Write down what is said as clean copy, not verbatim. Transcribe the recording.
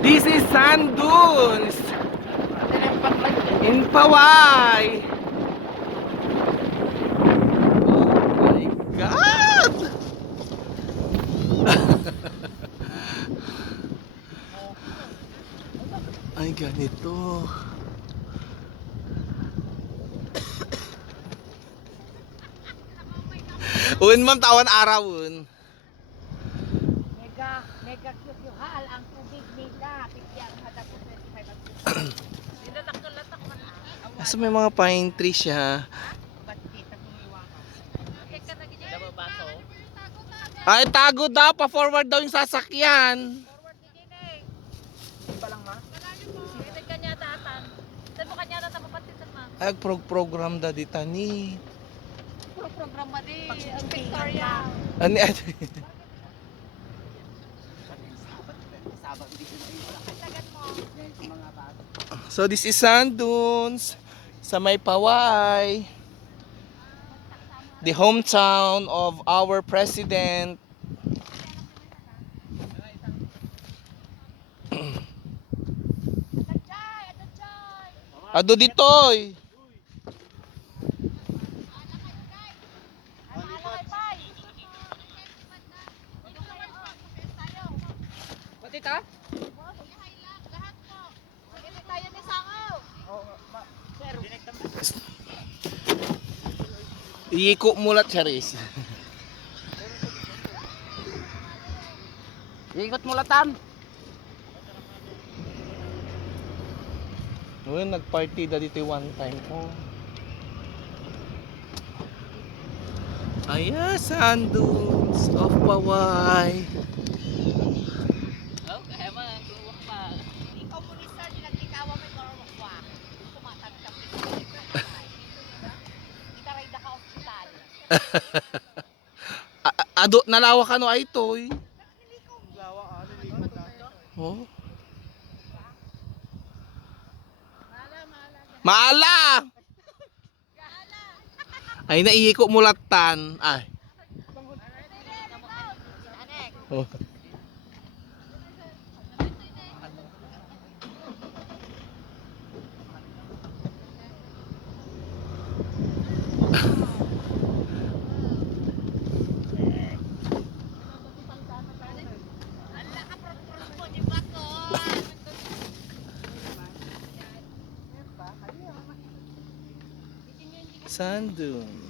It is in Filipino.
This is sand dunes in Paway. Oh my God! Ay, ganito. Un ma'am, tawan araw un. Mega cute yung hal ang tubig nila. Tigyan hada ko 25 at 50. Dinalatak man. Kasi may mga pine tree siya. Ba't kita kumiwakan? Okay ka na ganyan. Baso. Ay, tago daw. Pa-forward daw yung sasakyan. Forward ni Gine. Di pa lang ma? Sige kanya tatan. Saan mo kanya na mapapantisan ma? Ay, program da di tani. Programa di. Ang Victoria. Ani ate. So this is sand dunes sa may Paway, the hometown of our president. Ado ditoy. Matita? Tayo ni Sangaw. Iiko mulat charis. Ikot mulatan. Uy, nagparty da dito one time ko. Aya, sand dunes of Paway. Oh, kaya man, tuwak pa. Ikaw mo ni sir, nagtikawa may korowak. Kumatag ka kita rin ka ospital. Ado nalawa ka no ay toy. Oh. Maala. Ay naiiko mulatan. Ay. Oh. Sand dunes.